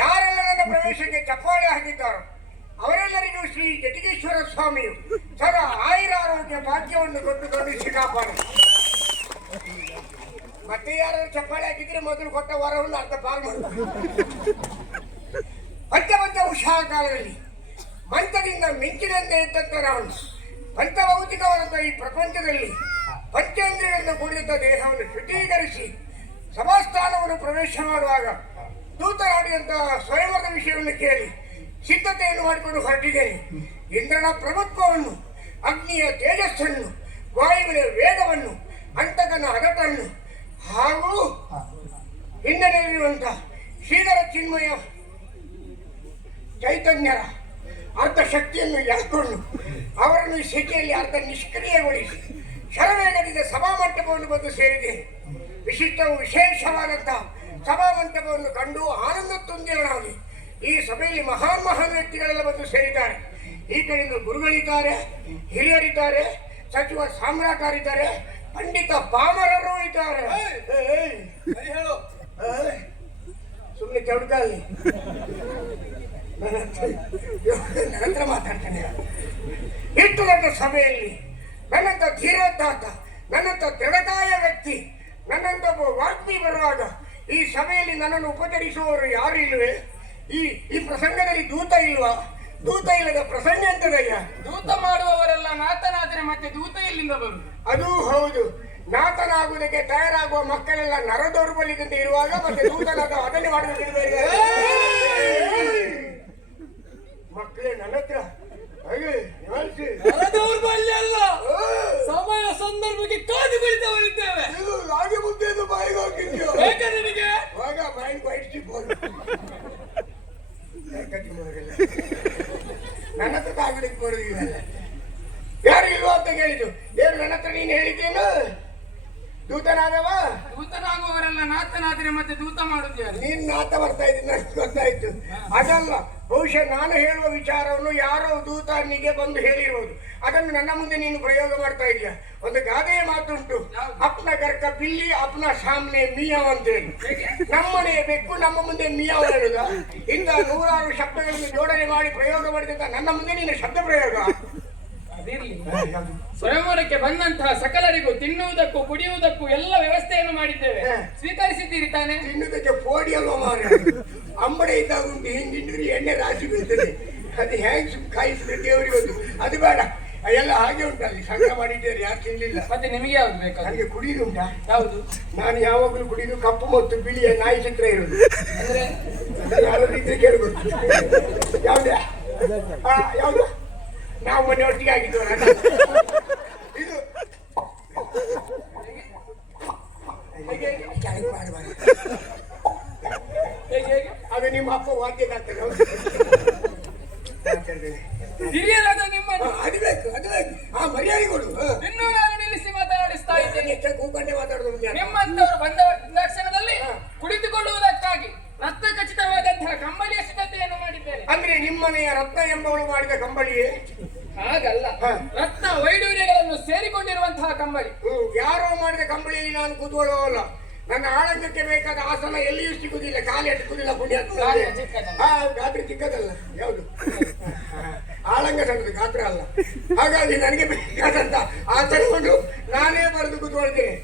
ಯಾರೆಲ್ಲ ನನ್ನ ಪ್ರವೇಶಕ್ಕೆ ಚಪ್ಪಾಳೆ ಹಾಕಿದ್ದಾರೋ ಅವರೆಲ್ಲರಿಗೂ ಶ್ರೀ ಜಟಗೇಶ್ವರ ಸ್ವಾಮಿಯು ಸದಾ ಆಯುರಾರೋಗ್ಯ ಭಾಗ್ಯವನ್ನು ಕೊಟ್ಟು ಕರುಣಿಸಿ ಕಾಪಾಡು. ಮತ್ತೆ ಯಾರು ಚಪ್ಪಾಳೆ ಹಾಕಿದ್ರೆ ಮೊದಲು ಕೊಟ್ಟ ವರವನ್ನು ಅರ್ಧ ಪಾಲು ಮಾಡ್ತಾರೆ. ಪಂಚ ಉಷಾ ಕಾಲದಲ್ಲಿ ಮಂತ್ರದಿಂದ ಮಿಂಚಿನಂತೆ ಇದ್ದಂತ ರಾವಣ ಪಂಚಭೌತಿಕವಾದಂಥ ಈ ಪ್ರಪಂಚದಲ್ಲಿ ಪಂಚೇಂದ್ರಿಯಗಳಿಂದ ಕೂಡಿದಂಥ ದೇಹವನ್ನು ಶುದ್ಧೀಕರಿಸಿ ಸಭಾಸ್ಥಾನವನ್ನು ಪ್ರವೇಶ ಮಾಡುವಾಗ ದೂತರಾಡಿದಂತಹ ಸ್ವಯಂವರದ ವಿಷಯವನ್ನು ಕೇಳಿ ಸಿದ್ಧತೆಯನ್ನು ಮಾಡಿಕೊಂಡು ಹೊರಟಿದ್ದೇನೆ. ಇಂದ್ರನ ಪ್ರಭುತ್ವವನ್ನು, ಅಗ್ನಿಯ ತೇಜಸ್ಸನ್ನು, ವಾಯುವಿನ ವೇಗವನ್ನು, ಅಂತಕನ ಹದಟನ್ನು ಹಾಗೂ ಹಿನ್ನೆಲೆಯಲ್ಲಿರುವಂತಹ ಶ್ರೀಧರ ಚಿನ್ಮಯ ಚೈತನ್ಯರ ಅರ್ಧ ಶಕ್ತಿಯನ್ನು ಎಳ್ಕೊಂಡು ಅವರನ್ನು ಈ ಸ್ಥಿತಿಯಲ್ಲಿ ಅರ್ಧ ನಿಷ್ಕ್ರಿಯಗೊಳಿಸಿ ಶರವೇಗದಿಂದ ಸಭಾಮಂಟಪವನ್ನು ಬಂದು ಸೇರಿದ್ದೇನೆ. ವಿಶಿಷ್ಟವು ವಿಶೇಷವಾದಂತಹ ಸಭಾಮಂಟಪವನ್ನು ಕಂಡು ಆನಂದ ತುಂದಿರನಾಗಿ ಈ ಸಭೆಯಲ್ಲಿ ಮಹಾನ್ ವ್ಯಕ್ತಿಗಳೆಲ್ಲ ಬಂದು ಸೇರಿದ್ದಾರೆ. ಈ ಕಡೆಯಿಂದ ಗುರುಗಳಿದ್ದಾರೆ, ಹಿರಿಯರಿದ್ದಾರೆ, ಸಚಿವ ಸಾಮ್ರಾಟರಿದ್ದಾರೆ, ಪಂಡಿತ ಪಾಮರರು ಇದ್ದಾರೆ. ಸುಮ್ಮನೆ ಚೌಡ್ಕಲ್ಲಿ ನನ್ನ ಹತ್ರ ಮಾತಾಡ್ತಾನೆ. ಇಷ್ಟು ದೊಡ್ಡ ಸಭೆಯಲ್ಲಿ ನನ್ನಂತ ಧೀರೋದಾತ, ನನ್ನಂತ ದೃಢಕಾಯ ವ್ಯಕ್ತಿ, ನನ್ನಂತ ಒಬ್ಬ ವಾಗ್ಮಿ ಬರುವಾಗ ಈ ಸಭೆಯಲ್ಲಿ ನನ್ನನ್ನು ಉಪಚರಿಸುವವರು ಯಾರು ಇಲ್ವೇ? ಈ ಪ್ರಸಂಗದಲ್ಲಿ ದೂತ ಇಲ್ವಾ? ದೂತ ಇಲ್ಲದ ಪ್ರಸಂಗ ಎಂತದಯ್ಯ? ದೂತ ಮಾಡುವವರೆಲ್ಲ ನಾತನಾದರೆ ಮತ್ತೆ ದೂತ ಎಲ್ಲಿಂದ ಬರುವುದು? ಅದೂ ಹೌದು. ನಾತನಾಗುವುದಕ್ಕೆ ತಯಾರಾಗುವ ಮಕ್ಕಳೆಲ್ಲ ನರ ದೌರ್ಬಲ್ಯದಿಂದ ಇರುವಾಗ ಮತ್ತೆ ದೂತನಾದ ಅದನ್ನೇ ಮಾಡಬೇಕಿರ್ಬೇಕು. ಮಕ್ಕಳೇ ನನ್ನ ಹತ್ರ ದೌರ್ಬಲ್ಯ ಅಲ್ಲ, ಸಮಯ ಸಂದರ್ಭಕ್ಕೆ ಕಾದು ಕುಳಿತವರಿದ್ದೇವೆ. ರಾಗಿ ಮುದ್ದೆಯನ್ನು ಬಾಯಿಗೆ ಹಾಕಿದ್ಯೋ? ಬೇಕಾ ನಿನಗೆ? ಮೈಂಡ್ ಬೈಟ್ ಬರುದಿಲ್ಲ. ಯಾರು ಇಲ್ವಾ ಅಂತ ಕೇಳಿದ್ದು. ಏನು ನನ್ನ ಹತ್ರ ನೀನು ಹೇಳಿದ್ದೇನು? ದೂತನಾದವ? ದೂತನಾಗುವವರೆಲ್ಲ ನಾಥನಾದ್ರೆ ಮತ್ತೆ ದೂತ ಮಾಡುದು ಯಾರು? ನೀನ್ ನಾತ ಬರ್ತಾ ಇದ್ದೀನಿ, ನನಗೆ ಗೊತ್ತಾಯ್ತು. ಅದಲ್ಲ, ಬಹುಶಃ ನಾನು ಹೇಳುವ ವಿಚಾರವನ್ನು ಯಾರೋ ದೂತನಿಗೆ ಬಂದು ಹೇಳಿರುವುದು. ಅದನ್ನು ನನ್ನ ಮುಂದೆ ನೀನು ಪ್ರಯೋಗ ಮಾಡ್ತಾ ಇದೀಯ. ಒಂದು ಗಾದೆಯ ಮಾತುಂಟು, ಅಪ್ನ ಗರ್ಕ ಬಿಲ್ಲಿ ಅಪ್ನ ಸಾಮ್ನೆ ಮಿಯಾವ್ ಅಂತ ಹೇಳಿ. ನಮ್ಮನೆ ಬೆಕ್ಕು ನಮ್ಮ ಮುಂದೆ ಮಿಯಾವ್ ಹೇಳುದ? ಇಂದ 100 ಶಬ್ದಗಳನ್ನು ಜೋಡಣೆ ಮಾಡಿ ಪ್ರಯೋಗ ಮಾಡಿದಂತ ನನ್ನ ಮುಂದೆ ನೀನು ಶಬ್ದ ಪ್ರಯೋಗ. ಅದಿರ್ಲಿ, ಸ್ವಯಂವರಕ್ಕೆ ಬಂದಂತಹ ಸಕಲರಿಗೂ ತಿನ್ನುವುದಕ್ಕೂ ಕುಡಿಯುವುದಕ್ಕೂ ಎಲ್ಲ ವ್ಯವಸ್ಥೆಯನ್ನು ಮಾಡಿದ್ದೇವೆ. ಸ್ವೀಕರಿಸಿದ್ದೀರಿ ತಾನೆ? ತಿನ್ನುವುದಕ್ಕೆ ಪೋಡಿ ಅಲ್ವಾ ಮಾರ, ಅಂಬಡೆ ಇದ್ದಾಗ ಉಂಟು. ಹಿಂಗಿಂದ್ರೆ ಎಣ್ಣೆ ರಾಶಿ ಬೀಳ್ತದೆ, ಅದು ಹ್ಯಾಂಗ್ ಕಾಯಿಸಿದ್ರೆ ದೇವರಿಗೆ ಒಂದು. ಅದು ಬೇಡ, ಎಲ್ಲ ಹಾಗೆ ಉಂಟು. ಅಲ್ಲಿ ಸಂಗ್ರಹ ಮಾಡಿದ್ದೇವೆ, ಯಾರು ತಿನ್ಲಿಲ್ಲ. ಮತ್ತೆ ನಿಮಗೆ ಯಾವ್ದು ಬೇಕು? ನನಗೆ ಕುಡಿಯುದು ಉಂಟಾ? ಯಾವುದು? ನಾನು ಯಾವಾಗಲೂ ಕುಡಿದು ಕಪ್ಪು ಮತ್ತು ಬಿಳಿಯ ನಾಯಿ ಚಿತ್ರ ಇರುದು. ಅಂದ್ರೆ ಯಾರಾದ್ರೂ ಇದ್ರೆ ಕೇಳ್ಬೋದು. ಯಾವ್ದು ಯಾವ್ದು? ನಾವು ಮೊನ್ನೆ ಒಟ್ಟಿಗೆ ಆಗಿದ್ದು ಇದು ಅದು ನಿಮ್ಮ ಅಪ್ಪ ವಾದ್ಯಕ್ಕಾಗ್ತದೆ. ಹಿರಿಯರಾದ ನಿಮ್ಮ ಅದು ಬೇಕು, ಅದು ಬೇಕು. ಮರ್ಯಾದೆ ಕೊಡು. ಇನ್ನೂ ನಾನು ನಿಲ್ಲಿಸಿ ಮಾತನಾಡಿಸ್ತಾ ಇದ್ದೇನೆ. ಕೂಕೊಂಡೆ ಮಾತಾಡೋದು. ನಿಮ್ಮಂತವರು ಬಂದ ತಕ್ಷಣದಲ್ಲಿ ಕುಳಿತುಕೊಳ್ಳುವುದಕ್ಕಾಗಿ ರಕ್ತ ಖಚಿತವಾದಂತಹ ಕಂಬಳಿಯ ಸಿದ್ಧತೆಯನ್ನು ಮಾಡಿದ್ದೇನೆ. ಅಂದ್ರೆ ನಿಮ್ಮನೆಯ ರತ್ನ ಎಂಬವಳು ಮಾಡಿದ ಕಂಬಳಿಯೇ? ಹಾಗಲ್ಲ, ರತ್ನ ವೈಡೂರ್ಯಗಳನ್ನು ಸೇರಿಕೊಂಡಿರುವಂತಹ ಕಂಬಳಿ. ಯಾರೋ ಮಾಡಿದ ಕಂಬಳಿಯಲ್ಲಿ ನಾನು ಕೂತ್ಕೊಳ್ಳೋಲ್ಲ. ನನ್ನ ಆಳಂಗಕ್ಕೆ ಬೇಕಾದ ಆಸನ ಎಲ್ಲಿಯೂ ಸಿಗುದಿಲ್ಲ, ಕಾಲಿ ಅಟ್ಟುವುದಿಲ್ಲ. ಪುಣ್ಯ ಗಾತ್ರ ಚಿಕ್ಕದಲ್ಲ, ಯಾವುದು ಆಳಂಗ ಸಣ್ಣದು, ಗಾತ್ರ ಅಲ್ಲ. ಹಾಗಾಗಿ ನನಗೆ ಬೇಕಾದಂತ ಆಸನವನ್ನು ನಾನೇ ಬರೆದು ಕೂತ್ಕೊಳ್ತೇನೆ.